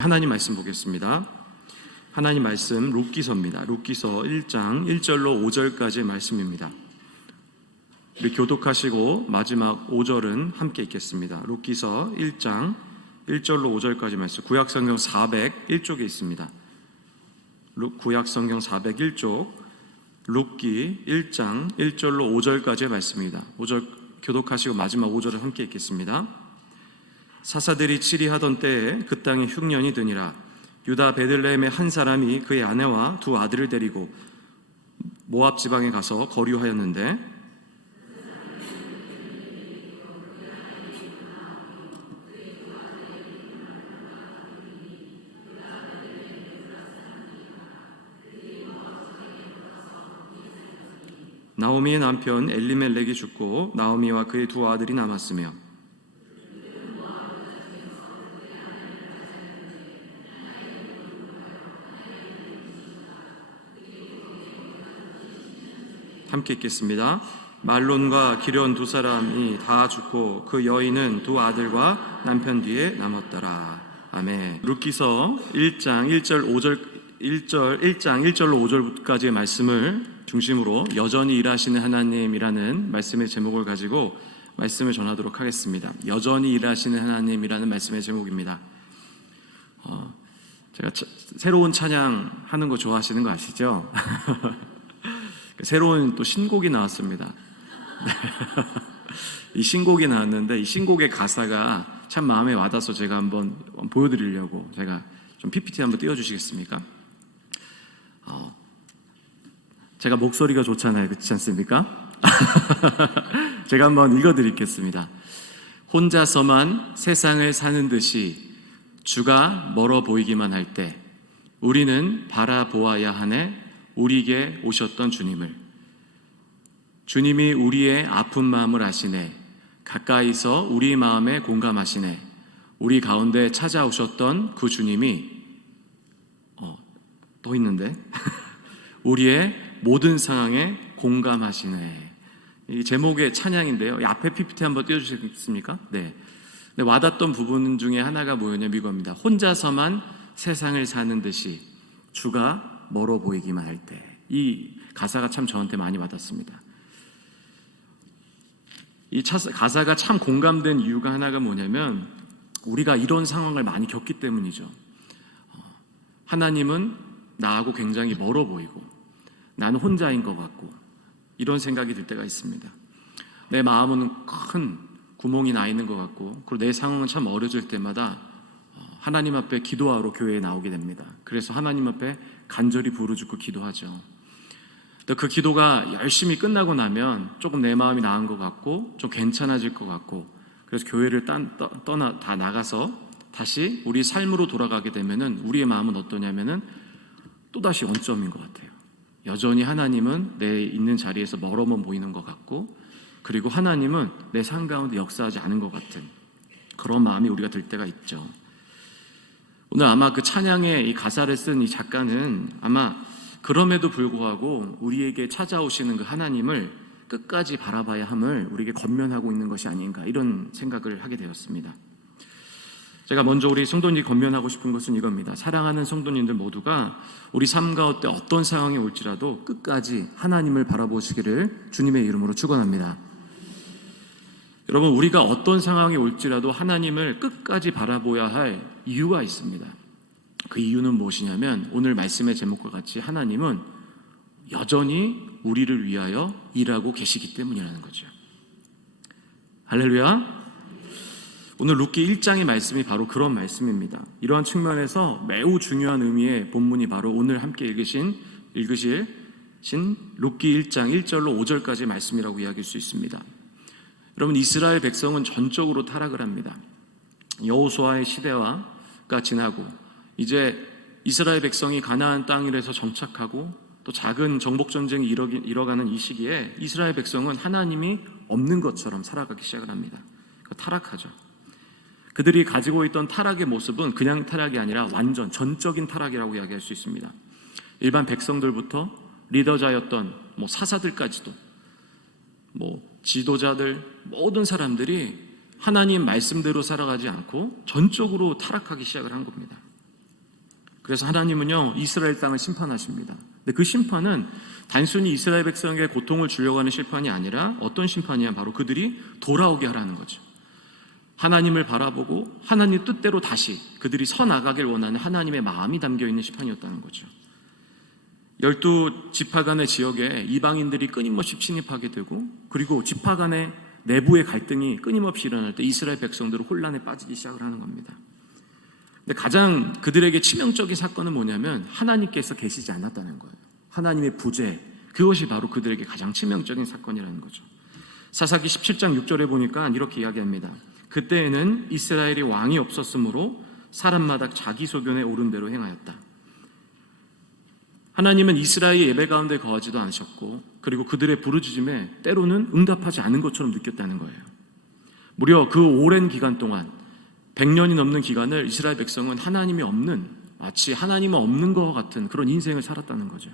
하나님 말씀 보겠습니다. 하나님 말씀 룻기서입니다. 룻기서 1장 1절로 5절까지의 말씀입니다. 우리 교독하시고 마지막 5절은 함께 읽겠습니다. 룻기서 1장 1절로 5절까지 말씀, 구약성경 401쪽에 있습니다. 구약성경 401쪽 룻기 1장 1절로 5절까지의 말씀입니다. 5절 교독하시고 마지막 5절을 함께 읽겠습니다. 사사들이 치리하던 때에 그 땅에 흉년이 드니라. 유다 베들레헴의 한 사람이 그의 아내와 두 아들을 데리고 모압 지방에 가서 거류하였는데 나오미의 남편 엘리멜렉이 죽고 나오미와 그의 두 아들이 남았으며 함께 읽겠습니다. 말론과 기련 두 사람이 다 죽고 그 여인은 두 아들과 남편 뒤에 남았더라. 아멘. 룻기서 1장 1절로 5절까지의 말씀을 중심으로 여전히 일하시는 하나님이라는 말씀의 제목을 가지고 말씀을 전하도록 하겠습니다. 여전히 일하시는 하나님이라는 말씀의 제목입니다. 제가 새로운 찬양 하는 거 좋아하시는 거 아시죠? 새로운 또 신곡이 나왔습니다. 이 신곡이 나왔는데 이 신곡의 가사가 참 마음에 와닿아서 제가 한번 보여드리려고 제가 좀 PPT 한번 띄워주시겠습니까? 제가 목소리가 좋잖아요, 그렇지 않습니까? 제가 한번 읽어드리겠습니다. 혼자서만 세상을 사는 듯이 주가 멀어 보이기만 할 때 우리는 바라보아야 하네. 우리에게 오셨던 주님을, 주님이 우리의 아픈 마음을 아시네. 가까이서 우리 마음에 공감하시네. 우리 가운데 찾아오셨던 그 주님이 또 있는데 우리의 모든 상황에 공감하시네. 이 제목의 찬양인데요. 이 앞에 PPT 한번 띄워주시겠습니까? 네. 와닿던 부분 중에 하나가 뭐였냐면 이겁니다. 혼자서만 세상을 사는 듯이 주가 멀어 보이기만 할 때. 이 가사가 참 저한테 많이 와닿습니다. 이 가사가 참 공감된 이유가 하나가 뭐냐면 우리가 이런 상황을 많이 겪기 때문이죠. 하나님은 나하고 굉장히 멀어 보이고 나는 혼자인 것 같고 이런 생각이 들 때가 있습니다. 내 마음은 큰 구멍이 나 있는 것 같고 그리고 내 상황은 참 어려질 때마다 하나님 앞에 기도하러 교회에 나오게 됩니다. 그래서 하나님 앞에 간절히 부르짖고 기도하죠. 그 기도가 열심히 끝나고 나면 조금 내 마음이 나은 것 같고 좀 괜찮아질 것 같고 그래서 교회를 다 나가서 다시 우리 삶으로 돌아가게 되면은 우리의 마음은 어떠냐면은 또다시 원점인 것 같아요. 여전히 하나님은 내 있는 자리에서 멀어만 보이는 것 같고 그리고 하나님은 내 삶 가운데 역사하지 않은 것 같은 그런 마음이 우리가 들 때가 있죠. 오늘 아마 그 찬양의 이 가사를 쓴 이 작가는 아마 그럼에도 불구하고 우리에게 찾아오시는 그 하나님을 끝까지 바라봐야 함을 우리에게 권면하고 있는 것이 아닌가 이런 생각을 하게 되었습니다. 제가 먼저 우리 성도님이 권면하고 싶은 것은 이겁니다. 사랑하는 성도님들 모두가 우리 삶 가운데 어떤 상황이 올지라도 끝까지 하나님을 바라보시기를 주님의 이름으로 축원합니다. 여러분, 우리가 어떤 상황이 올지라도 하나님을 끝까지 바라보아야 할 이유가 있습니다. 그 이유는 무엇이냐면 오늘 말씀의 제목과 같이 하나님은 여전히 우리를 위하여 일하고 계시기 때문이라는 거죠. 할렐루야. 오늘 룻기 1장의 말씀이 바로 그런 말씀입니다. 이러한 측면에서 매우 중요한 의미의 본문이 바로 오늘 함께 읽으실 룻기 1장 1절로 5절까지의 말씀이라고 이야기할 수 있습니다. 여러분, 이스라엘 백성은 전적으로 타락을 합니다. 여호수아의 시대가 지나고 이제 이스라엘 백성이 가나안 땅에서 정착하고 또 작은 정복전쟁이 일어가는 이 시기에 이스라엘 백성은 하나님이 없는 것처럼 살아가기 시작을 합니다. 타락하죠. 그들이 가지고 있던 타락의 모습은 그냥 타락이 아니라 완전 전적인 타락이라고 이야기할 수 있습니다. 일반 백성들부터 리더자였던 사사들까지도 지도자들 모든 사람들이 하나님 말씀대로 살아가지 않고 전적으로 타락하기 시작을 한 겁니다. 그래서 하나님은요 이스라엘 땅을 심판하십니다. 근데 그 심판은 단순히 이스라엘 백성에게 고통을 주려고 하는 심판이 아니라 어떤 심판이냐, 바로 그들이 돌아오게 하라는 거죠. 하나님을 바라보고 하나님 뜻대로 다시 그들이 서 나가길 원하는 하나님의 마음이 담겨있는 심판이었다는 거죠. 12지파 간의 지역에 이방인들이 끊임없이 침입하게 되고, 그리고 지파 간의 내부의 갈등이 끊임없이 일어날 때 이스라엘 백성들은 혼란에 빠지기 시작을 하는 겁니다. 근데 가장 그들에게 치명적인 사건은 뭐냐면 하나님께서 계시지 않았다는 거예요. 하나님의 부재, 그것이 바로 그들에게 가장 치명적인 사건이라는 거죠. 사사기 17장 6절에 보니까 이렇게 이야기합니다. 그때에는 이스라엘이 왕이 없었으므로 사람마다 자기 소견에 옳은 대로 행하였다. 하나님은 이스라엘의 예배 가운데 거하지도 않으셨고, 그리고 그들의 부르짖음에 때로는 응답하지 않은 것처럼 느꼈다는 거예요. 무려 그 오랜 기간 동안 100년이 넘는 기간을 이스라엘 백성은 하나님이 없는, 마치 하나님은 없는 것 같은 그런 인생을 살았다는 거죠.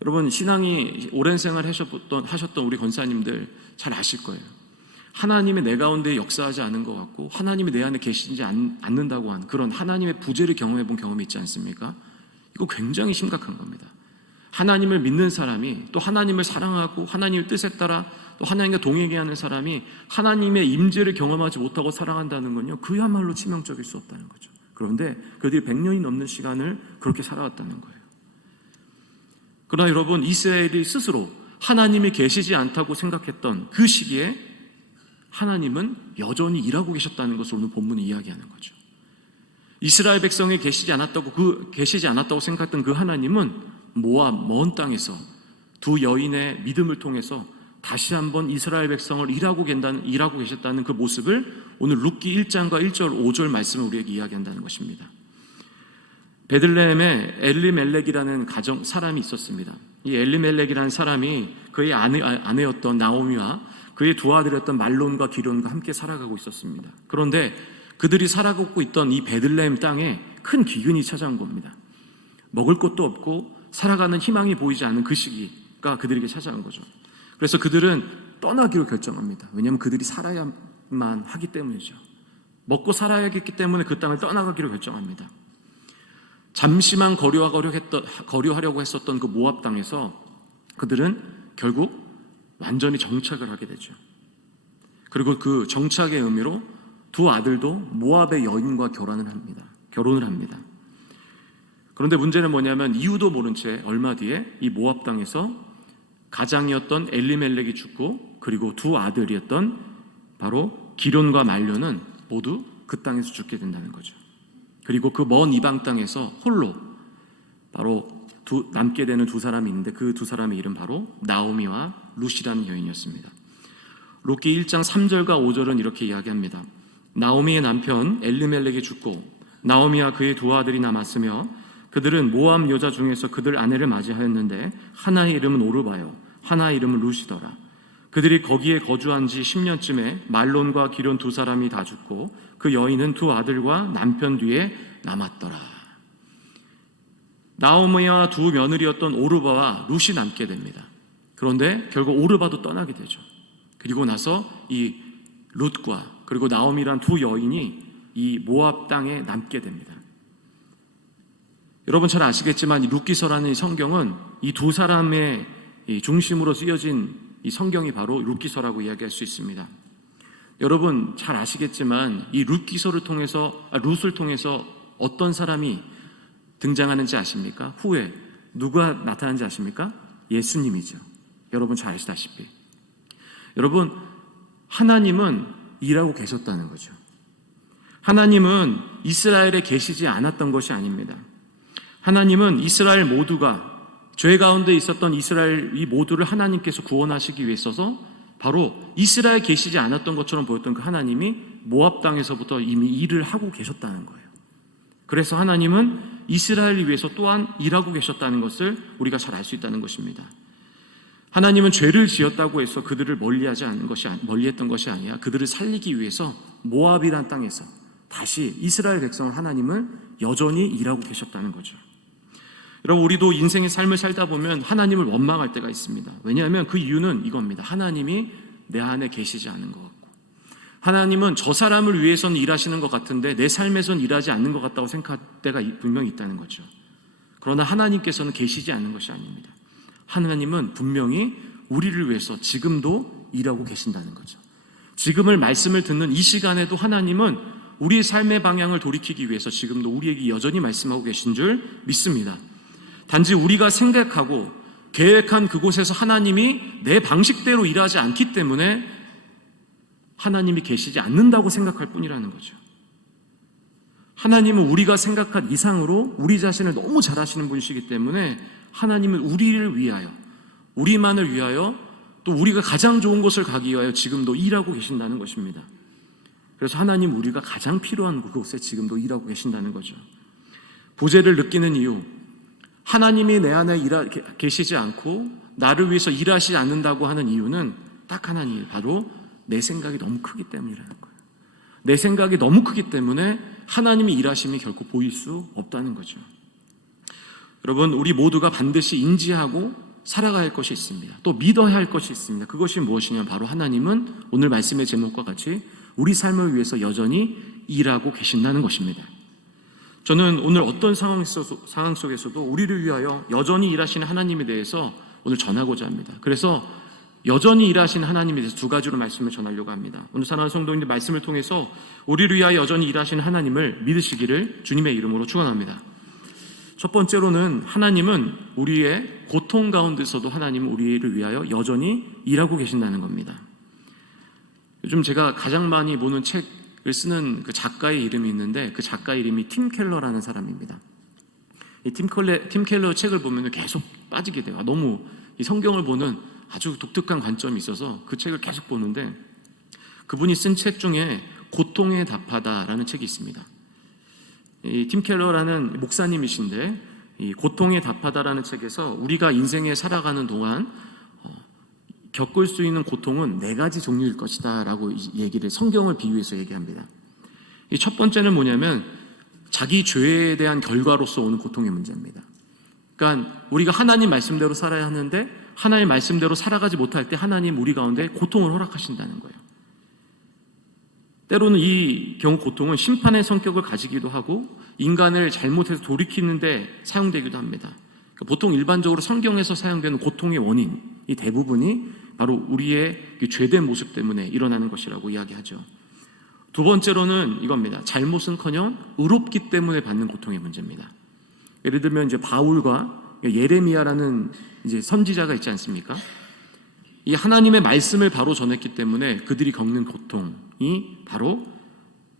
여러분, 신앙이 오랜 생활 하셨던 우리 권사님들 잘 아실 거예요. 하나님이 내 가운데 역사하지 않은 것 같고 하나님이 내 안에 계시지 않는다고 한 그런 하나님의 부재를 경험해 본 경험이 있지 않습니까? 이거 굉장히 심각한 겁니다. 하나님을 믿는 사람이, 또 하나님을 사랑하고 하나님의 뜻에 따라 또 하나님과 동행하게 하는 사람이 하나님의 임재를 경험하지 못하고 살아간다는 건요, 그야말로 치명적일 수 없다는 거죠. 그런데 그들이 100년이 넘는 시간을 그렇게 살아왔다는 거예요. 그러나 여러분, 이스라엘이 스스로 하나님이 계시지 않다고 생각했던 그 시기에 하나님은 여전히 일하고 계셨다는 것을 오늘 본문이 이야기하는 거죠. 이스라엘 백성이 계시지 않았다고 생각했던 그 하나님은 모압 먼 땅에서 두 여인의 믿음을 통해서 다시 한번 이스라엘 백성을 일하고 계셨다는 그 모습을 오늘 룻기 1장과 1절 5절 말씀을 우리에게 이야기한다는 것입니다. 베들레헴에 엘리멜렉이라는 사람이 있었습니다. 이 엘리멜렉이라는 사람이 그의 아내였던 나오미와 그의 두 아들이었던 말론과 기론과 함께 살아가고 있었습니다. 그런데 그들이 살아가고 있던 이 베들레헴 땅에 큰 기근이 찾아온 겁니다. 먹을 것도 없고 살아가는 희망이 보이지 않는 그 시기가 그들에게 찾아온 거죠. 그래서 그들은 떠나기로 결정합니다. 왜냐하면 그들이 살아야만 하기 때문이죠. 먹고 살아야겠기 때문에 그 땅을 떠나가기로 결정합니다. 잠시만 거류하려고 했었던 그 모압 땅에서 그들은 결국 완전히 정착을 하게 되죠. 그리고 그 정착의 의미로 두 아들도 모압의 여인과 결혼을 합니다. 그런데 문제는 뭐냐면 이유도 모른 채 얼마 뒤에 이 모압 땅에서 가장이었던 엘리멜렉이 죽고, 그리고 두 아들이었던 바로 기론과 말론은 모두 그 땅에서 죽게 된다는 거죠. 그리고 그 먼 이방 땅에서 홀로 바로 남게 되는 두 사람이 있는데, 그 두 사람의 이름 바로 나오미와 룻이라는 여인이었습니다. 룻기 1장 3절과 5절은 이렇게 이야기합니다. 나오미의 남편 엘리멜렉이 죽고 나오미와 그의 두 아들이 남았으며 그들은 모압 여자 중에서 그들 아내를 맞이하였는데 하나의 이름은 오르바요 하나의 이름은 룻이더라. 그들이 거기에 거주한 지 10년쯤에 말론과 기론 두 사람이 다 죽고 그 여인은 두 아들과 남편 뒤에 남았더라. 나오미와 두 며느리였던 오르바와 룻이 남게 됩니다. 그런데 결국 오르바도 떠나게 되죠. 그리고 나서 이 룻과 그리고 나오미란 두 여인이 이 모압 땅에 남게 됩니다. 여러분 잘 아시겠지만 이 룻기서라는 이 성경은 이 두 사람의 중심으로 쓰여진 이 성경이 바로 룻기서라고 이야기할 수 있습니다. 여러분 잘 아시겠지만 이 룻을 통해서 어떤 사람이 등장하는지 아십니까? 후에 누가 나타나는지 아십니까? 예수님이죠. 여러분 잘 아시다시피. 여러분, 하나님은 일하고 계셨다는 거죠. 하나님은 이스라엘에 계시지 않았던 것이 아닙니다. 하나님은 이스라엘 모두가 죄 가운데 있었던 이스라엘 이 모두를 하나님께서 구원하시기 위해서 바로 이스라엘에 계시지 않았던 것처럼 보였던 그 하나님이 모압 땅에서부터 이미 일을 하고 계셨다는 거예요. 그래서 하나님은 이스라엘을 위해서 또한 일하고 계셨다는 것을 우리가 잘 알 수 있다는 것입니다. 하나님은 죄를 지었다고 해서 그들을 멀리했던 것이 아니라 그들을 살리기 위해서 모압이란 땅에서 다시 이스라엘 백성을 하나님은 여전히 일하고 계셨다는 거죠. 여러분, 우리도 인생의 삶을 살다 보면 하나님을 원망할 때가 있습니다. 왜냐하면 그 이유는 이겁니다. 하나님이 내 안에 계시지 않은 것 같고, 하나님은 저 사람을 위해서는 일하시는 것 같은데 내 삶에선 일하지 않는 것 같다고 생각할 때가 분명히 있다는 거죠. 그러나 하나님께서는 계시지 않는 것이 아닙니다. 하나님은 분명히 우리를 위해서 지금도 일하고 계신다는 거죠. 지금을 말씀을 듣는 이 시간에도 하나님은 우리의 삶의 방향을 돌이키기 위해서 지금도 우리에게 여전히 말씀하고 계신 줄 믿습니다. 단지 우리가 생각하고 계획한 그곳에서 하나님이 내 방식대로 일하지 않기 때문에 하나님이 계시지 않는다고 생각할 뿐이라는 거죠. 하나님은 우리가 생각한 이상으로 우리 자신을 너무 잘 아시는 분이시기 때문에 하나님은 우리를 위하여, 우리만을 위하여, 또 우리가 가장 좋은 곳을 가기 위하여 지금도 일하고 계신다는 것입니다. 그래서 하나님, 우리가 가장 필요한 그곳에 지금도 일하고 계신다는 거죠. 부재를 느끼는 이유, 하나님이 내 안에 계시지 않고 나를 위해서 일하시지 않는다고 하는 이유는 딱 하나님, 바로 내 생각이 너무 크기 때문이라는 거예요. 내 생각이 너무 크기 때문에 하나님의 일하심이 결코 보일 수 없다는 거죠. 여러분, 우리 모두가 반드시 인지하고 살아가야 할 것이 있습니다. 또 믿어야 할 것이 있습니다. 그것이 무엇이냐면 바로 하나님은 오늘 말씀의 제목과 같이 우리 삶을 위해서 여전히 일하고 계신다는 것입니다. 저는 오늘 어떤 상황 속에서도 우리를 위하여 여전히 일하시는 하나님에 대해서 오늘 전하고자 합니다. 그래서 여전히 일하시는 하나님에 대해서 두 가지로 말씀을 전하려고 합니다. 오늘 사랑하는 성도님들, 말씀을 통해서 우리를 위하여 여전히 일하시는 하나님을 믿으시기를 주님의 이름으로 축원합니다. 첫 번째로는 하나님은 우리의 고통 가운데서도 하나님은 우리를 위하여 여전히 일하고 계신다는 겁니다. 요즘 제가 가장 많이 보는 책을 쓰는 그 작가의 이름이 있는데 그 작가의 이름이 팀 켈러라는 사람입니다. 이 팀 켈러 책을 보면 계속 빠지게 돼요. 너무 이 성경을 보는 아주 독특한 관점이 있어서 그 책을 계속 보는데, 그분이 쓴 책 중에 고통에 답하다라는 책이 있습니다. 이 팀 켈러라는 목사님이신데 이 고통에 답하다라는 책에서 우리가 인생에 살아가는 동안 겪을 수 있는 고통은 4가지 종류일 것이다 라고 얘기를, 성경을 비유해서 얘기합니다. 이 첫 번째는 뭐냐면 자기 죄에 대한 결과로서 오는 고통의 문제입니다. 그러니까 우리가 하나님 말씀대로 살아야 하는데 하나님 말씀대로 살아가지 못할 때 하나님 우리 가운데 고통을 허락하신다는 거예요. 때로는 이 경우 고통은 심판의 성격을 가지기도 하고 인간을 잘못해서 돌이키는데 사용되기도 합니다. 그러니까 보통 일반적으로 성경에서 사용되는 고통의 원인이 대부분이 바로 우리의 죄된 모습 때문에 일어나는 것이라고 이야기하죠. 두 번째로는 이겁니다. 잘못은커녕 의롭기 때문에 받는 고통의 문제입니다. 예를 들면 이제 바울과 예레미야라는 이제 선지자가 있지 않습니까? 이 하나님의 말씀을 바로 전했기 때문에 그들이 겪는 고통이 바로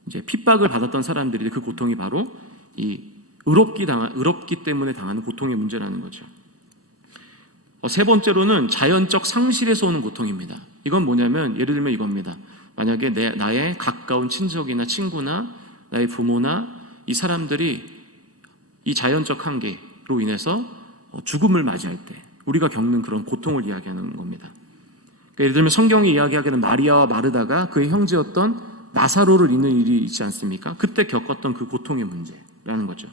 이제 핍박을 받았던 사람들이, 그 고통이 바로 이 의롭기 때문에 당하는 고통의 문제라는 거죠. 세 번째로는 자연적 상실에서 오는 고통입니다. 이건 뭐냐면 예를 들면 이겁니다. 만약에 나의 가까운 친족이나 친구나 나의 부모나 이 사람들이 이 자연적 한계로 인해서 죽음을 맞이할 때 우리가 겪는 그런 고통을 이야기하는 겁니다. 그러니까 예를 들면 성경이 이야기하기는 마리아와 마르다가 그의 형제였던 나사로를 잇는 일이 있지 않습니까? 그때 겪었던 그 고통의 문제라는 거죠.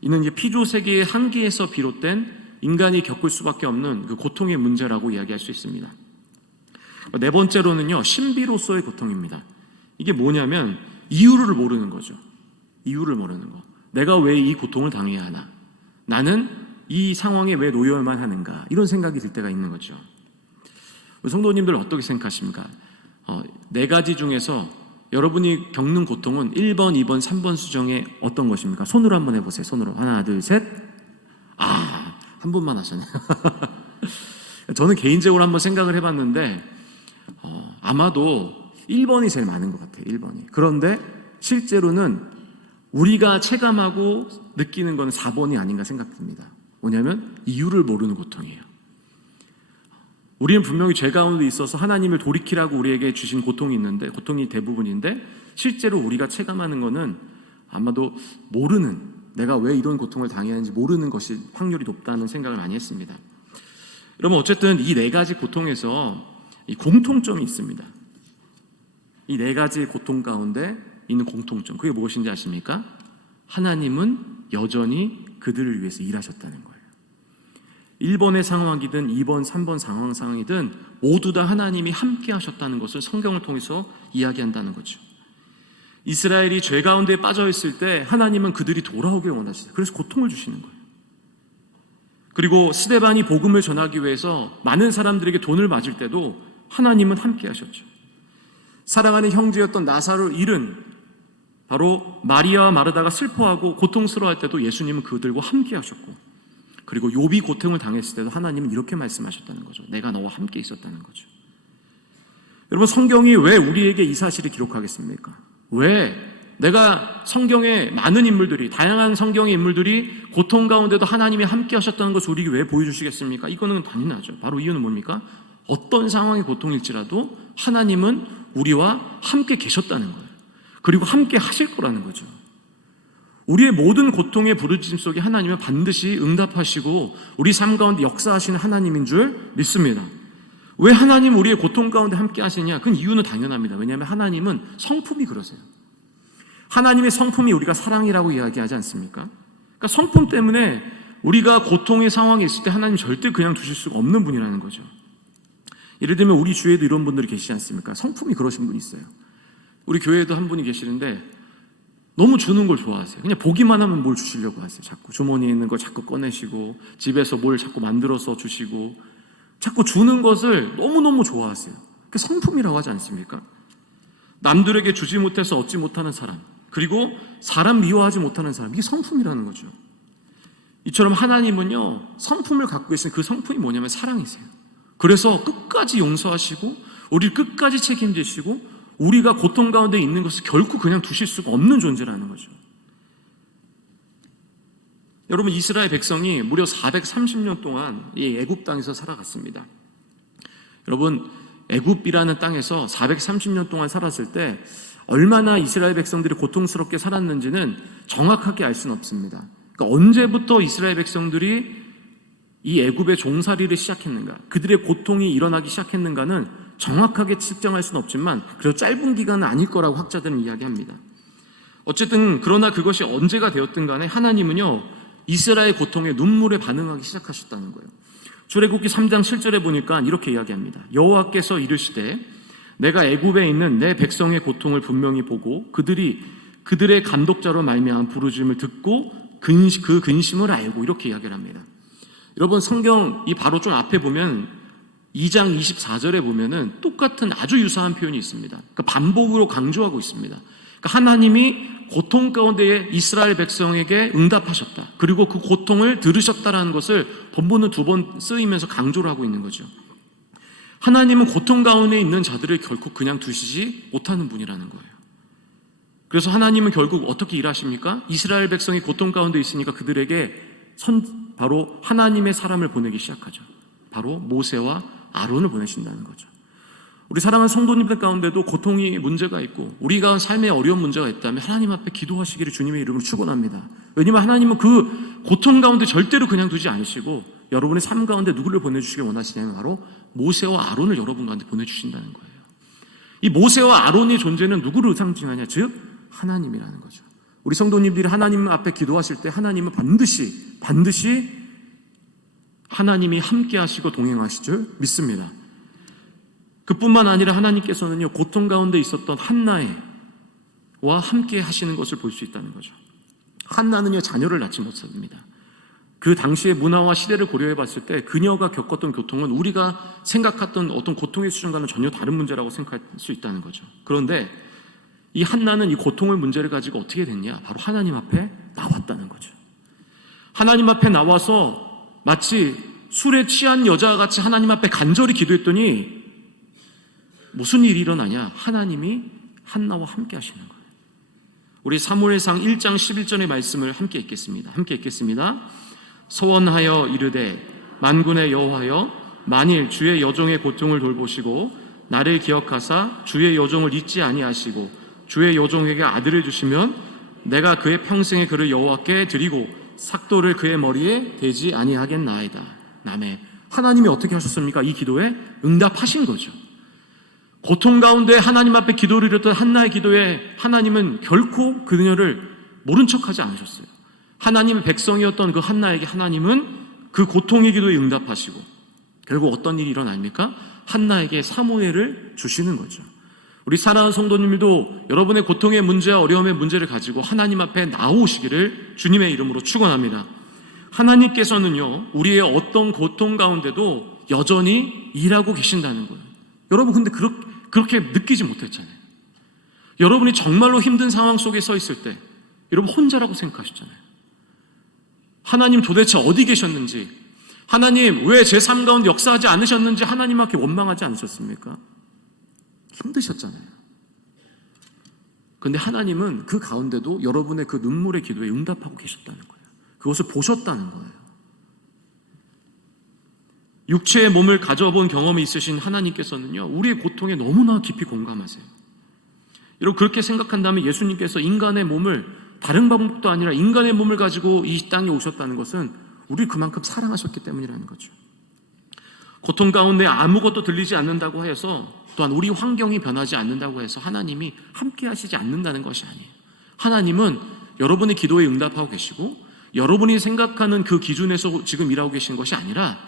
이는 이제 피조 세계의 한계에서 비롯된 인간이 겪을 수밖에 없는 그 고통의 문제라고 이야기할 수 있습니다. 네 번째로는요, 신비로서의 고통입니다. 이게 뭐냐면 이유를 모르는 거죠. 이유를 모르는 거. 내가 왜 이 고통을 당해야 하나? 나는 이 상황에 왜 놓여야만 하는가? 이런 생각이 들 때가 있는 거죠. 성도님들 어떻게 생각하십니까? 4가지 중에서 여러분이 겪는 고통은 1번, 2번, 3번 수정에 어떤 것입니까? 손으로 한번 해보세요. 손으로. 하나, 둘, 셋. 한 분만 하셨네요. 저는 개인적으로 한번 생각을 해봤는데 아마도 1번이 제일 많은 것 같아요. 1번이. 그런데 실제로는 우리가 체감하고 느끼는 건 4번이 아닌가 생각됩니다. 뭐냐면 이유를 모르는 고통이에요. 우리는 분명히 죄 가운데 있어서 하나님을 돌이키라고 우리에게 주신 고통이 있는데, 고통이 대부분인데 실제로 우리가 체감하는 것은 아마도 모르는, 내가 왜 이런 고통을 당해야 하는지 모르는 것이 확률이 높다는 생각을 많이 했습니다. 여러분, 어쨌든 이 4가지 고통에서 이 공통점이 있습니다. 이 4가지 고통 가운데 있는 공통점, 그게 무엇인지 아십니까? 하나님은 여전히 그들을 위해서 일하셨다는 거예요. 1번의 상황이든 2번, 3번 상황이든 모두 다 하나님이 함께 하셨다는 것을 성경을 통해서 이야기한다는 거죠. 이스라엘이 죄 가운데 빠져 있을 때 하나님은 그들이 돌아오길 원하시죠. 그래서 고통을 주시는 거예요. 그리고 스데반이 복음을 전하기 위해서 많은 사람들에게 돈을 맞을 때도 하나님은 함께 하셨죠. 사랑하는 형제였던 나사로를 잃은 바로 마리아와 마르다가 슬퍼하고 고통스러워할 때도 예수님은 그들과 함께 하셨고, 그리고 욥이 고통을 당했을 때도 하나님은 이렇게 말씀하셨다는 거죠. 내가 너와 함께 있었다는 거죠. 여러분, 성경이 왜 우리에게 이 사실을 기록하겠습니까? 왜 내가 성경에 많은 인물들이, 다양한 성경의 인물들이 고통 가운데도 하나님이 함께 하셨다는 것을 우리에게 왜 보여주시겠습니까? 이거는 당연하죠. 바로 이유는 뭡니까? 어떤 상황의 고통일지라도 하나님은 우리와 함께 계셨다는 거예요. 그리고 함께 하실 거라는 거죠. 우리의 모든 고통의 부르짖음 속에 하나님은 반드시 응답하시고 우리 삶 가운데 역사하시는 하나님인 줄 믿습니다. 왜 하나님 우리의 고통 가운데 함께 하시냐? 그 이유는 당연합니다. 왜냐하면 하나님은 성품이 그러세요. 하나님의 성품이 우리가 사랑이라고 이야기하지 않습니까? 그러니까 성품 때문에 우리가 고통의 상황에 있을 때 하나님 절대 그냥 두실 수가 없는 분이라는 거죠. 예를 들면 우리 주위에도 이런 분들이 계시지 않습니까? 성품이 그러신 분이 있어요. 우리 교회에도 한 분이 계시는데 너무 주는 걸 좋아하세요. 그냥 보기만 하면 뭘 주시려고 하세요. 자꾸 주머니에 있는 걸 자꾸 꺼내시고 집에서 뭘 자꾸 만들어서 주시고 자꾸 주는 것을 너무너무 좋아하세요. 그게 성품이라고 하지 않습니까? 남들에게 주지 못해서 얻지 못하는 사람, 그리고 사람 미워하지 못하는 사람, 이게 성품이라는 거죠. 이처럼 하나님은요, 성품을 갖고 계신 그 성품이 뭐냐면 사랑이세요. 그래서 끝까지 용서하시고 우리를 끝까지 책임지시고 우리가 고통 가운데 있는 것을 결코 그냥 두실 수가 없는 존재라는 거죠. 여러분, 이스라엘 백성이 무려 430년 동안 이 애굽 땅에서 살아갔습니다. 여러분, 애굽이라는 땅에서 430년 동안 살았을 때 얼마나 이스라엘 백성들이 고통스럽게 살았는지는 정확하게 알 수는 없습니다. 그러니까 언제부터 이스라엘 백성들이 이 애굽의 종살이를 시작했는가, 그들의 고통이 일어나기 시작했는가는 정확하게 측정할 수는 없지만 그래도 짧은 기간은 아닐 거라고 학자들은 이야기합니다. 어쨌든 그러나 그것이 언제가 되었든 간에 하나님은요, 이스라엘 고통에 눈물에 반응하기 시작하셨다는 거예요. 출애굽기 3장 7절에 보니까 이렇게 이야기합니다. 여호와께서 이르시되 내가 애굽에 있는 내 백성의 고통을 분명히 보고 그들의 감독자로 말미암은 부르짖음을 듣고 그 근심을 알고, 이렇게 이야기를 합니다. 여러분, 성경 이 바로 좀 앞에 보면 2장 24절에 보면은 똑같은 아주 유사한 표현이 있습니다. 그러니까 반복으로 강조하고 있습니다. 그러니까 하나님이 고통 가운데 이스라엘 백성에게 응답하셨다. 그리고 그 고통을 들으셨다라는 것을 본문은 2번 쓰이면서 강조를 하고 있는 거죠. 하나님은 고통 가운데 있는 자들을 결코 그냥 두시지 못하는 분이라는 거예요. 그래서 하나님은 결국 어떻게 일하십니까? 이스라엘 백성이 고통 가운데 있으니까 그들에게 바로 하나님의 사람을 보내기 시작하죠. 바로 모세와 아론을 보내신다는 거죠. 우리 사랑하는 성도님들 가운데도 고통이 문제가 있고 우리가 삶에 어려운 문제가 있다면 하나님 앞에 기도하시기를 주님의 이름으로 축원합니다. 왜냐하면 하나님은 그 고통 가운데 절대로 그냥 두지 않으시고 여러분의 삶 가운데 누구를 보내주시길 원하시냐면 바로 모세와 아론을 여러분 가운데 보내주신다는 거예요. 이 모세와 아론의 존재는 누구를 상징하냐? 즉 하나님이라는 거죠. 우리 성도님들이 하나님 앞에 기도하실 때 하나님은 반드시 하나님이 함께 하시고 동행하실 줄 믿습니다. 그뿐만 아니라 하나님께서는요, 고통 가운데 있었던 한나와 함께 하시는 것을 볼 수 있다는 거죠. 한나는요, 자녀를 낳지 못합니다. 그 당시의 문화와 시대를 고려해 봤을 때 그녀가 겪었던 고통은 우리가 생각했던 어떤 고통의 수준과는 전혀 다른 문제라고 생각할 수 있다는 거죠. 그런데 이 한나는 이 고통의 문제를 가지고 어떻게 됐냐? 바로 하나님 앞에 나왔다는 거죠. 하나님 앞에 나와서 마치 술에 취한 여자와 같이 하나님 앞에 간절히 기도했더니 무슨 일이 일어나냐? 하나님이 한나와 함께 하시는 거예요. 우리 사무엘상 1장 11절의 말씀을 함께 읽겠습니다. 소원하여 이르되 만군의 여호와여, 만일 주의 여종의 고통을 돌보시고 나를 기억하사 주의 여종을 잊지 아니하시고 주의 여종에게 아들을 주시면 내가 그의 평생에 그를 여호와께 드리고 삭도를 그의 머리에 대지 아니하겠나이다. 아멘. 하나님이 어떻게 하셨습니까? 이 기도에 응답하신 거죠. 고통 가운데 하나님 앞에 기도를 드렸던 한나의 기도에 하나님은 결코 그녀를 모른 척하지 않으셨어요. 하나님의 백성이었던 그 한나에게 하나님은 그 고통의 기도에 응답하시고 결국 어떤 일이 일어납니까? 한나에게 사무엘을 주시는 거죠. 우리 사랑하는 성도님들도 여러분의 고통의 문제와 어려움의 문제를 가지고 하나님 앞에 나오시기를 주님의 이름으로 축원합니다. 하나님께서는요, 우리의 어떤 고통 가운데도 여전히 일하고 계신다는 거예요. 여러분 근데 그렇게 느끼지 못했잖아요. 여러분이 정말로 힘든 상황 속에 서 있을 때 여러분 혼자라고 생각하셨잖아요. 하나님 도대체 어디 계셨는지, 하나님 왜 제 삶 가운데 역사하지 않으셨는지 하나님 앞에 원망하지 않으셨습니까? 힘드셨잖아요. 그런데 하나님은 그 가운데도 여러분의 그 눈물의 기도에 응답하고 계셨다는 거예요. 그것을 보셨다는 거예요. 육체의 몸을 가져본 경험이 있으신 하나님께서는요, 우리의 고통에 너무나 깊이 공감하세요. 여러분 그렇게 생각한다면 예수님께서 인간의 몸을, 다른 방법도 아니라 인간의 몸을 가지고 이 땅에 오셨다는 것은 우리를 그만큼 사랑하셨기 때문이라는 거죠. 고통 가운데 아무것도 들리지 않는다고 해서, 또한 우리 환경이 변하지 않는다고 해서 하나님이 함께 하시지 않는다는 것이 아니에요. 하나님은 여러분의 기도에 응답하고 계시고 여러분이 생각하는 그 기준에서 지금 일하고 계신 것이 아니라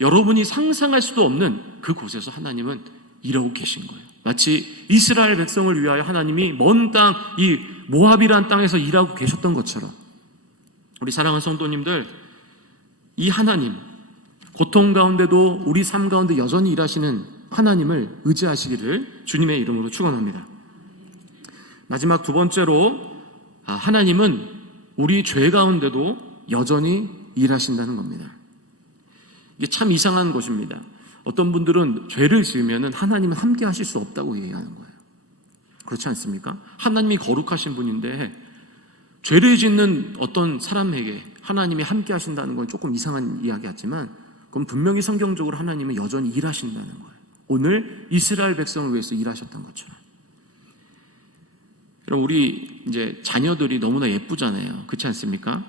여러분이 상상할 수도 없는 그곳에서 하나님은 일하고 계신 거예요. 마치 이스라엘 백성을 위하여 하나님이 먼 땅, 이 모압이라는 땅에서 일하고 계셨던 것처럼, 우리 사랑하는 성도님들, 이 하나님, 고통 가운데도 우리 삶 가운데 여전히 일하시는 하나님을 의지하시기를 주님의 이름으로 축원합니다. 마지막 두 번째로, 하나님은 우리 죄 가운데도 여전히 일하신다는 겁니다. 이게 참 이상한 것입니다. 어떤 분들은 죄를 지으면 하나님은 함께 하실 수 없다고 얘기하는 거예요. 그렇지 않습니까? 하나님이 거룩하신 분인데 죄를 짓는 어떤 사람에게 하나님이 함께 하신다는 건 조금 이상한 이야기 같지만, 그건 분명히 성경적으로 하나님은 여전히 일하신다는 거예요. 오늘 이스라엘 백성을 위해서 일하셨던 것처럼. 그럼 우리 이제 자녀들이 너무나 예쁘잖아요. 그렇지 않습니까?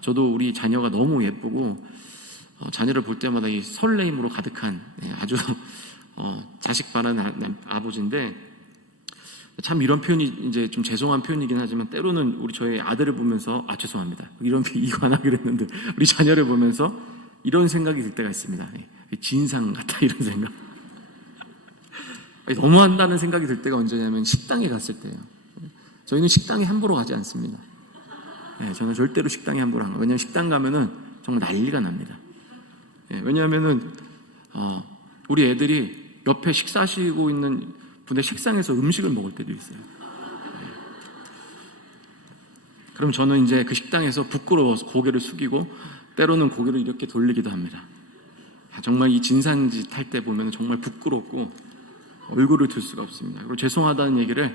저도 우리 자녀가 너무 예쁘고 자녀를 볼 때마다 이 설레임으로 가득한 아주 자식 바라는 아버지인데, 참 이런 표현이 이제 좀 죄송한 표현이긴 하지만 때로는 우리 저희 아들을 보면서 죄송합니다. 이런 이거 안 하기로 했는데 우리 자녀를 보면서 이런 생각이 들 때가 있습니다. 진상 같다, 이런 생각. 너무한다는 생각이 들 때가 언제냐면 식당에 갔을 때예요. 저희는 식당에 함부로 가지 않습니다. 저는 절대로 식당에 함부로 안 가요. 왜냐하면 식당 가면은 정말 난리가 납니다. 왜냐하면은 우리 애들이 옆에 식사하시고 있는 분의 식상에서 음식을 먹을 때도 있어요. 그럼 저는 이제 그 식당에서 부끄러워서 고개를 숙이고 때로는 고개를 이렇게 돌리기도 합니다. 정말 이 진상짓 할 때 보면 정말 부끄럽고 얼굴을 들 수가 없습니다. 그리고 죄송하다는 얘기를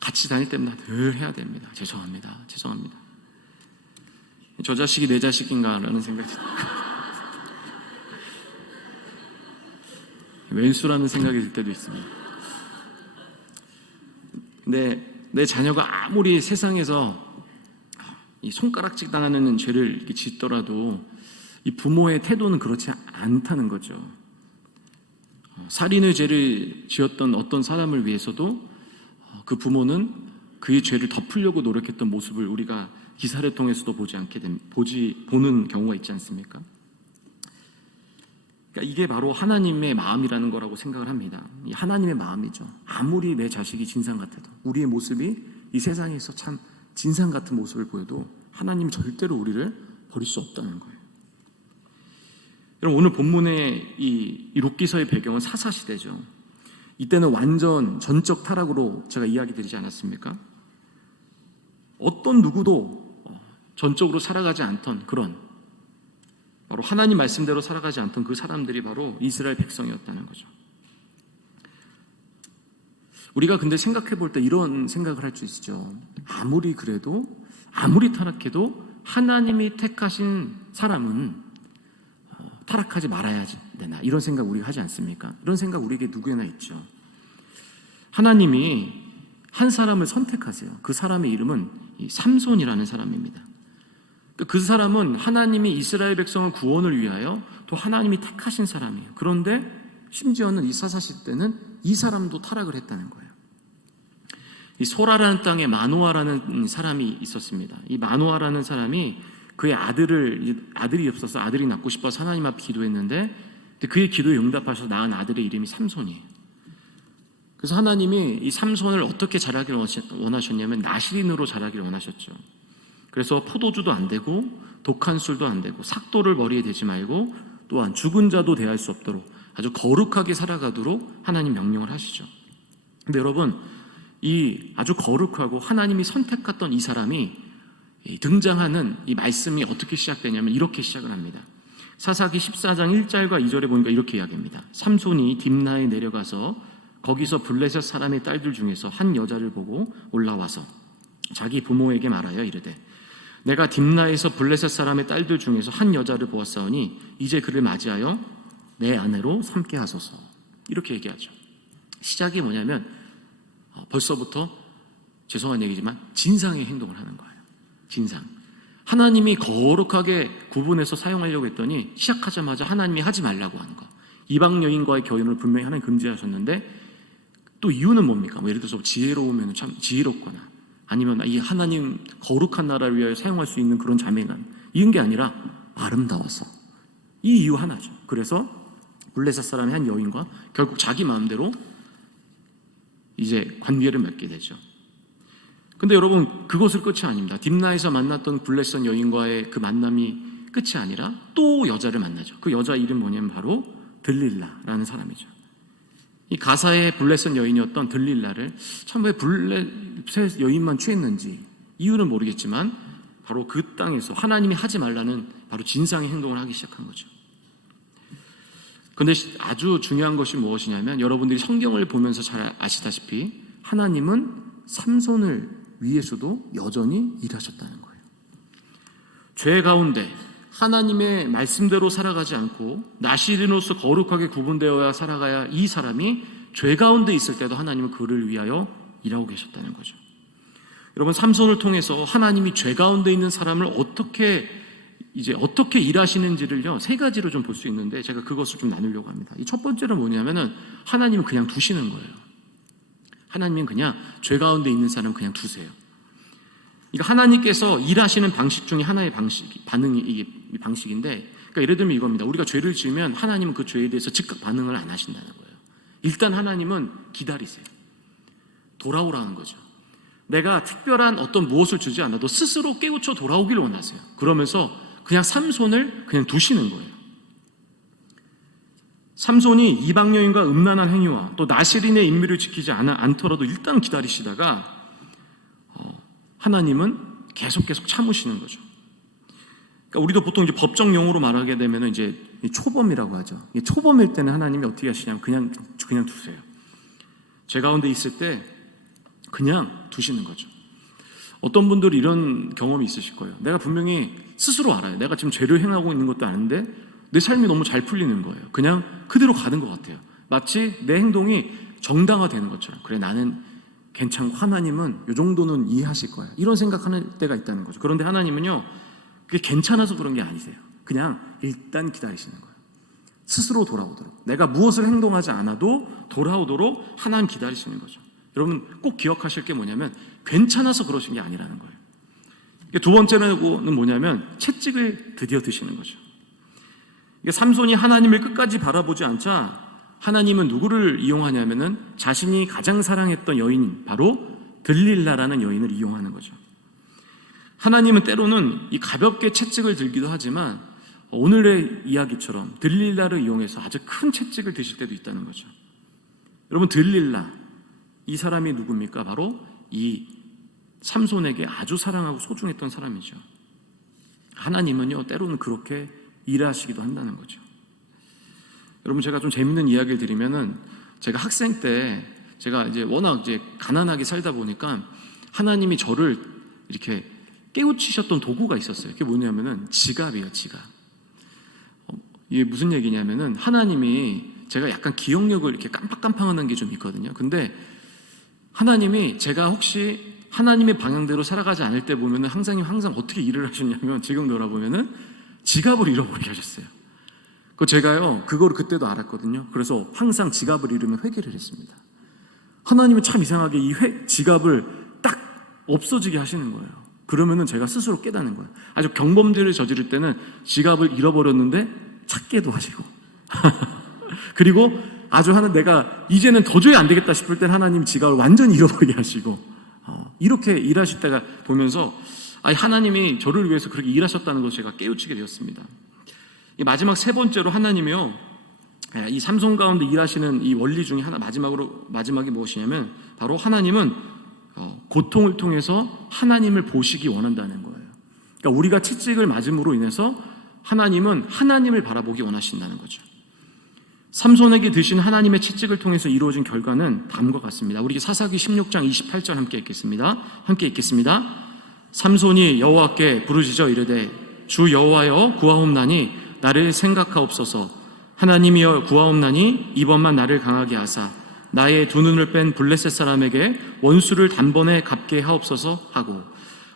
같이 다닐 때마다 늘 해야 됩니다. 죄송합니다. 저 자식이 내 자식인가라는 생각이 듭니다. 왼수라는 생각이 들 때도 있습니다. 근데 내 자녀가 아무리 세상에서 이 손가락질 당하는 죄를 이렇게 짓더라도 이 부모의 태도는 그렇지 않다는 거죠. 살인의 죄를 지었던 어떤 사람을 위해서도 그 부모는 그의 죄를 덮으려고 노력했던 모습을 우리가 기사를 통해서도 보는 경우가 있지 않습니까? 그러니까 이게 바로 하나님의 마음이라는 거라고 생각을 합니다. 하나님의 마음이죠. 아무리 내 자식이 진상 같아도, 우리의 모습이 이 세상에서 참 진상 같은 모습을 보여도 하나님은 절대로 우리를 버릴 수 없다는 거예요. 여러분, 오늘 본문의 이 룻기서의 배경은 사사시대죠. 이때는 완전 전적 타락으로 제가 이야기 드리지 않았습니까? 어떤 누구도 전적으로 살아가지 않던 그런, 바로 하나님 말씀대로 살아가지 않던 그 사람들이 바로 이스라엘 백성이었다는 거죠. 우리가 근데 생각해 볼 때 이런 생각을 할 수 있죠. 아무리 그래도, 아무리 타락해도 하나님이 택하신 사람은 타락하지 말아야 되나, 이런 생각 우리가 하지 않습니까? 이런 생각 우리에게 누구나 있죠. 하나님이 한 사람을 선택하세요. 그 사람의 이름은 삼손이라는 사람입니다. 그 사람은 하나님이 이스라엘 백성을 구원을 위하여 또 하나님이 택하신 사람이에요. 그런데 심지어는 이 사사시 때는 이 사람도 타락을 했다는 거예요. 이 소라라는 땅에 마노아라는 사람이 있었습니다. 이 마노아라는 사람이 그의 아들이 없어서 아들이 낳고 싶어서 하나님 앞에 기도했는데 그의 기도에 응답하셔서 낳은 아들의 이름이 삼손이에요. 그래서 하나님이 이 삼손을 어떻게 자라기를 원하셨냐면 나실인으로 자라기를 원하셨죠. 그래서 포도주도 안 되고 독한 술도 안 되고 삭도를 머리에 대지 말고 또한 죽은 자도 대할 수 없도록 아주 거룩하게 살아가도록 하나님 명령을 하시죠. 근데 여러분, 이 아주 거룩하고 하나님이 선택했던 이 사람이 등장하는 이 말씀이 어떻게 시작되냐면 이렇게 시작을 합니다. 사사기 14장 1절과 2절에 보니까 이렇게 이야기합니다. 삼손이 딥나에 내려가서 거기서 블레셋 사람의 딸들 중에서 한 여자를 보고 올라와서 자기 부모에게 말하여 이르되 내가 딥나에서 블레셋 사람의 딸들 중에서 한 여자를 보았사오니 이제 그를 맞이하여 내 아내로 삼게 하소서. 이렇게 얘기하죠. 시작이 뭐냐면 벌써부터 죄송한 얘기지만 진상의 행동을 하는 거예요. 진상. 하나님이 거룩하게 구분해서 사용하려고 했더니 시작하자마자 하나님이 하지 말라고 하는 거. 이방 여인과의 결혼을 분명히 하나님 금지하셨는데 또 이유는 뭡니까? 예를 들어서 지혜로우면 참 지혜롭거나 아니면 이 하나님 거룩한 나라를 위하여 사용할 수 있는 그런 자매감, 이런 게 아니라 아름다워서, 이 이유 하나죠. 그래서 블레셋 사람의 한 여인과 결국 자기 마음대로 이제 관계를 맺게 되죠. 근데 여러분, 그것을 끝이 아닙니다. 딥나에서 만났던 블레셋 여인과의 그 만남이 끝이 아니라 또 여자를 만나죠. 그 여자 이름 뭐냐면 바로 들릴라라는 사람이죠. 이 가사의 블레셋 여인이었던 들릴라를 참 왜 블레셋 여인만 취했는지 이유는 모르겠지만 바로 그 땅에서 하나님이 하지 말라는 바로 진상의 행동을 하기 시작한 거죠. 그런데 아주 중요한 것이 무엇이냐면 여러분들이 성경을 보면서 잘 아시다시피 하나님은 삼손을 위해서도 여전히 일하셨다는 거예요. 죄 가운데 하나님의 말씀대로 살아가지 않고 나실인으로서 거룩하게 구분되어야 살아가야 이 사람이 죄 가운데 있을 때도 하나님은 그를 위하여 일하고 계셨다는 거죠. 여러분, 삼손을 통해서 하나님이 죄 가운데 있는 사람을 어떻게 일하시는지를요, 세 가지로 좀 볼 수 있는데 제가 그것을 좀 나누려고 합니다. 이 첫 번째는 뭐냐면은 하나님은 그냥 두시는 거예요. 하나님은 그냥 죄 가운데 있는 사람 그냥 두세요. 그러니까 하나님께서 일하시는 방식 중에 하나의 방식인데, 그러니까 예를 들면 이겁니다. 우리가 죄를 지으면 하나님은 그 죄에 대해서 즉각 반응을 안 하신다는 거예요. 일단 하나님은 기다리세요. 돌아오라는 거죠. 내가 특별한 어떤 무엇을 주지 않아도 스스로 깨우쳐 돌아오기를 원하세요. 그러면서 그냥 삼손을 그냥 두시는 거예요. 삼손이 이방 여인과 음란한 행위와 또 나실인의 인미를 지키지 않더라도 일단 기다리시다가 하나님은 계속 참으시는 거죠. 그러니까 우리도 보통 이제 법정 용어로 말하게 되면 이제 초범이라고 하죠. 초범일 때는 하나님이 어떻게 하시냐면 그냥 두세요. 죄 가운데 있을 때 그냥 두시는 거죠. 어떤 분들이 이런 경험이 있으실 거예요. 내가 분명히 스스로 알아요. 내가 지금 죄를 행하고 있는 것도 아는데 내 삶이 너무 잘 풀리는 거예요. 그냥 그대로 가는 것 같아요. 마치 내 행동이 정당화되는 것처럼. 그래, 나는 괜찮고 하나님은 이 정도는 이해하실 거야. 이런 생각하는 때가 있다는 거죠. 그런데 하나님은요, 그게 괜찮아서 그런 게 아니세요. 그냥 일단 기다리시는 거예요. 스스로 돌아오도록, 내가 무엇을 행동하지 않아도 돌아오도록 하나님 기다리시는 거죠. 여러분 꼭 기억하실 게 뭐냐면 괜찮아서 그러신 게 아니라는 거예요. 두 번째는 뭐냐면 채찍을 드디어 드시는 거죠. 삼손이 하나님을 끝까지 바라보지 않자 하나님은 누구를 이용하냐면은 자신이 가장 사랑했던 여인, 바로 들릴라라는 여인을 이용하는 거죠. 하나님은 때로는 이 가볍게 채찍을 들기도 하지만 오늘의 이야기처럼 들릴라를 이용해서 아주 큰 채찍을 드실 때도 있다는 거죠. 여러분, 들릴라, 이 사람이 누굽니까? 바로 이 삼손에게 아주 사랑하고 소중했던 사람이죠. 하나님은요, 때로는 그렇게 일하시기도 한다는 거죠. 여러분, 제가 좀 재밌는 이야기를 드리면은, 제가 학생 때 제가 이제 워낙 이제 가난하게 살다 보니까 하나님이 저를 이렇게 깨우치셨던 도구가 있었어요. 그게 뭐냐면은 지갑이에요, 지갑. 이게 무슨 얘기냐면은 하나님이, 제가 약간 기억력을 이렇게 깜빡깜빡하는 게 좀 있거든요. 근데 하나님이 제가 혹시 하나님의 방향대로 살아가지 않을 때 보면은 항상 어떻게 일을 하셨냐면, 지금 돌아보면은 지갑을 잃어버리게 하셨어요. 제가요, 그거를 그때도 알았거든요. 그래서 항상 지갑을 잃으면 회개를 했습니다. 하나님은 참 이상하게 이 지갑을 딱 없어지게 하시는 거예요. 그러면은 제가 스스로 깨닫는 거예요. 아주 경범죄를 저지를 때는 지갑을 잃어버렸는데 찾게도 하시고 그리고 아주 내가 이제는 도저히 안 되겠다 싶을 땐 하나님 지갑을 완전히 잃어버리게 하시고 이렇게 일하실 때가 보면서 하나님이 저를 위해서 그렇게 일하셨다는 것을 제가 깨우치게 되었습니다. 마지막 세 번째로 하나님이요, 이 삼손 가운데 일하시는 이 원리 중에 마지막이 무엇이냐면 바로 하나님은 고통을 통해서 하나님을 보시기 원한다는 거예요. 그러니까 우리가 채찍을 맞음으로 인해서 하나님은 하나님을 바라보기 원하신다는 거죠. 삼손에게 드신 하나님의 채찍을 통해서 이루어진 결과는 다음과 같습니다. 우리 사사기 16장 28절 함께 읽겠습니다. 삼손이 여호와께 부르짖어 이르되 주 여호와여 구하옵나니 나를 생각하옵소서. 하나님이여 구하옵나니 이번만 나를 강하게 하사 나의 두 눈을 뺀 블레셋 사람에게 원수를 단번에 갚게 하옵소서 하고,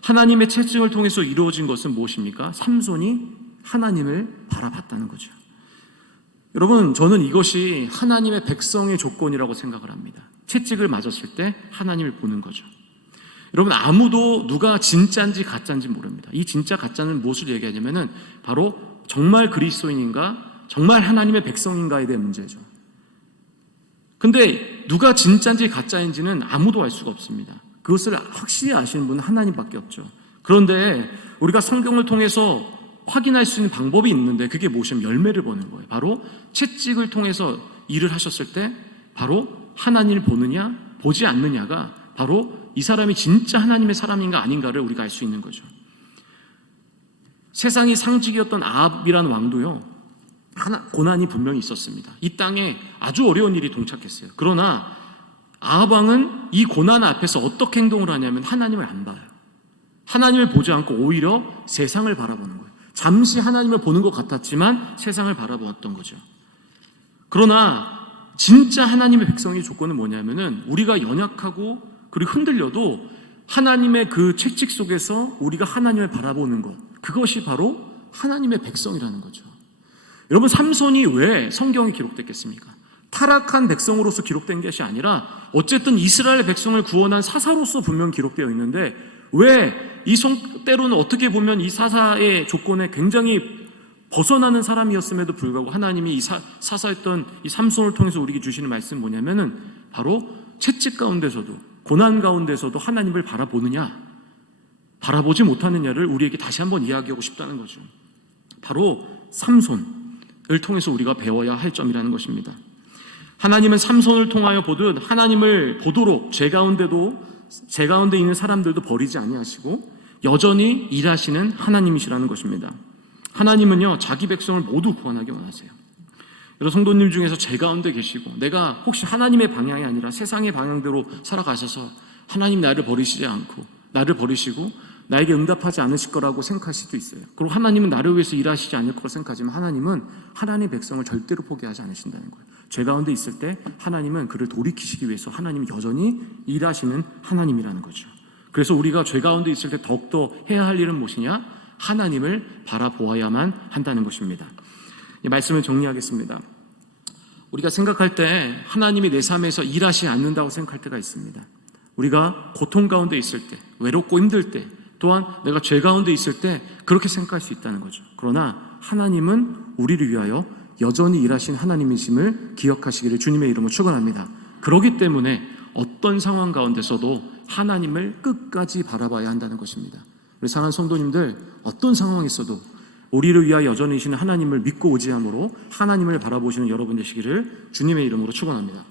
하나님의 채찍을 통해서 이루어진 것은 무엇입니까? 삼손이 하나님을 바라봤다는 거죠. 여러분, 저는 이것이 하나님의 백성의 조건이라고 생각을 합니다. 채찍을 맞았을 때 하나님을 보는 거죠. 여러분, 아무도 누가 진짜인지 가짜인지 모릅니다. 이 진짜 가짜는 무엇을 얘기하냐면은 바로 정말 그리스도인인가, 정말 하나님의 백성인가에 대한 문제죠. 근데 누가 진짜인지 가짜인지는 아무도 알 수가 없습니다. 그것을 확실히 아시는 분은 하나님밖에 없죠. 그런데 우리가 성경을 통해서 확인할 수 있는 방법이 있는데 그게 무엇이냐면 열매를 보는 거예요. 바로 채찍을 통해서 일을 하셨을 때 바로 하나님을 보느냐 보지 않느냐가 바로 이 사람이 진짜 하나님의 사람인가 아닌가를 우리가 알 수 있는 거죠. 세상의 상직이었던 아합이라는 왕도요, 고난이 분명히 있었습니다. 이 땅에 아주 어려운 일이 동착했어요. 그러나 아합 왕은 이 고난 앞에서 어떻게 행동을 하냐면 하나님을 안 봐요. 하나님을 보지 않고 오히려 세상을 바라보는 거예요. 잠시 하나님을 보는 것 같았지만 세상을 바라보았던 거죠. 그러나 진짜 하나님의 백성의 조건은 뭐냐면은 우리가 연약하고 그리고 흔들려도 하나님의 그 채찍 속에서 우리가 하나님을 바라보는 것, 그것이 바로 하나님의 백성이라는 거죠. 여러분, 삼손이 왜 성경에 기록됐겠습니까? 타락한 백성으로서 기록된 것이 아니라 어쨌든 이스라엘 백성을 구원한 사사로서 분명 기록되어 있는데, 왜 이 때로는 어떻게 보면 이 사사의 조건에 굉장히 벗어나는 사람이었음에도 불구하고 하나님이 이 사사였던 이 삼손을 통해서 우리에게 주시는 말씀은 뭐냐면은 바로 채찍 가운데서도 고난 가운데서도 하나님을 바라보느냐 바라보지 못하느냐를 우리에게 다시 한번 이야기하고 싶다는 거죠. 바로 삼손을 통해서 우리가 배워야 할 점이라는 것입니다. 하나님은 삼손을 통하여 보듯 하나님을 보도록 제 가운데 있는 사람들도 버리지 아니하시고 여전히 일하시는 하나님이시라는 것입니다. 하나님은요, 자기 백성을 모두 구원하기 원하세요. 여러분, 성도님 중에서 제 가운데 계시고 내가 혹시 하나님의 방향이 아니라 세상의 방향대로 살아가셔서 하나님 나를 버리시고 나에게 응답하지 않으실 거라고 생각할 수도 있어요. 그리고 하나님은 나를 위해서 일하시지 않을 거라고 생각하지만 하나님은 하나님의 백성을 절대로 포기하지 않으신다는 거예요. 죄 가운데 있을 때 하나님은 그를 돌이키시기 위해서 하나님이 여전히 일하시는 하나님이라는 거죠. 그래서 우리가 죄 가운데 있을 때 더욱더 해야 할 일은 무엇이냐? 하나님을 바라보아야만 한다는 것입니다. 이 말씀을 정리하겠습니다. 우리가 생각할 때 하나님이 내 삶에서 일하시지 않는다고 생각할 때가 있습니다. 우리가 고통 가운데 있을 때, 외롭고 힘들 때, 또한 내가 죄 가운데 있을 때 그렇게 생각할 수 있다는 거죠. 그러나 하나님은 우리를 위하여 여전히 일하신 하나님이심을 기억하시기를 주님의 이름으로 축원합니다. 그렇기 때문에 어떤 상황 가운데서도 하나님을 끝까지 바라봐야 한다는 것입니다. 우리 사랑하는 성도님들, 어떤 상황이 있어도 우리를 위하여 여전히 계시는 하나님을 믿고 의지함으로 하나님을 바라보시는 여러분 되시기를 주님의 이름으로 축원합니다.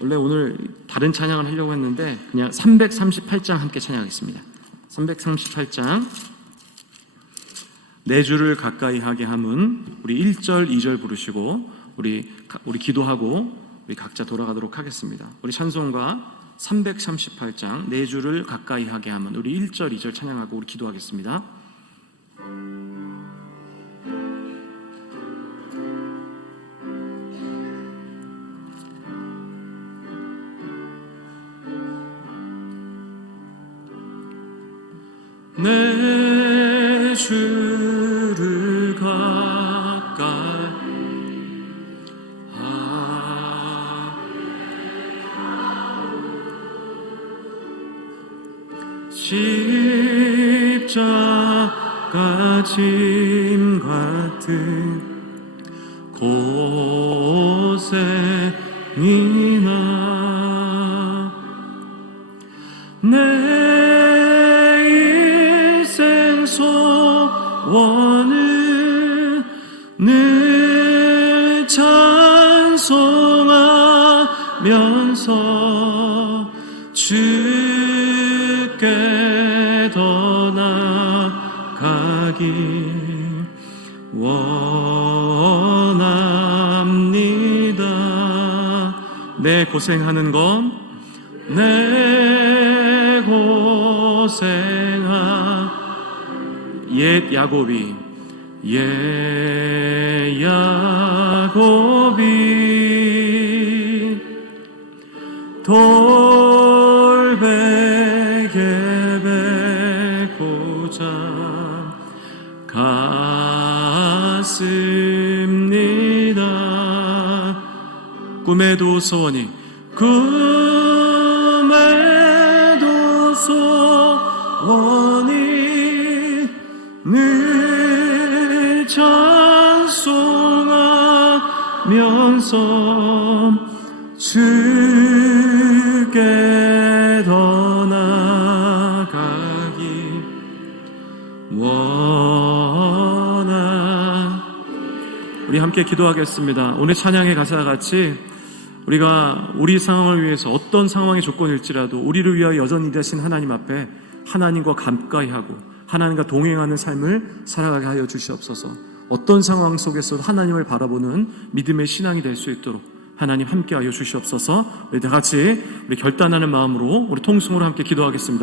원래 오늘 다른 찬양을 하려고 했는데 그냥 338장 함께 찬양하겠습니다. 338장 내 주를 가까이 하게 함은 우리 1절 2절 부르시고 우리 기도하고 우리 각자 돌아가도록 하겠습니다. 우리 찬송가 338장 내 주를 가까이 하게 함은 우리 1절 2절 찬양하고 우리 기도하겠습니다. 내 주를 가까이 하게 가짐 같은 고생이나 내 인생 소원은 늘 찬송하면서 주께 더 나아가길 원합니다. 내 고생하는 것, 내 고생하 옛 야곱이 돌베개 베고자 갔습니다. 꿈에도 소원이 늘 찬송하면서 주께 더 나아가기 원한. 우리 함께 기도하겠습니다. 오늘 찬양의 가사와 같이 우리가 우리 상황을 위해서 어떤 상황의 조건일지라도 우리를 위하여 여전히 되신 하나님 앞에 하나님과 가까이하고 하나님과 동행하는 삶을 살아가게 하여 주시옵소서. 어떤 상황 속에서도 하나님을 바라보는 믿음의 신앙이 될 수 있도록 하나님 함께하여 주시옵소서. 우리 다 같이 우리 결단하는 마음으로 우리 통성으로 함께 기도하겠습니다.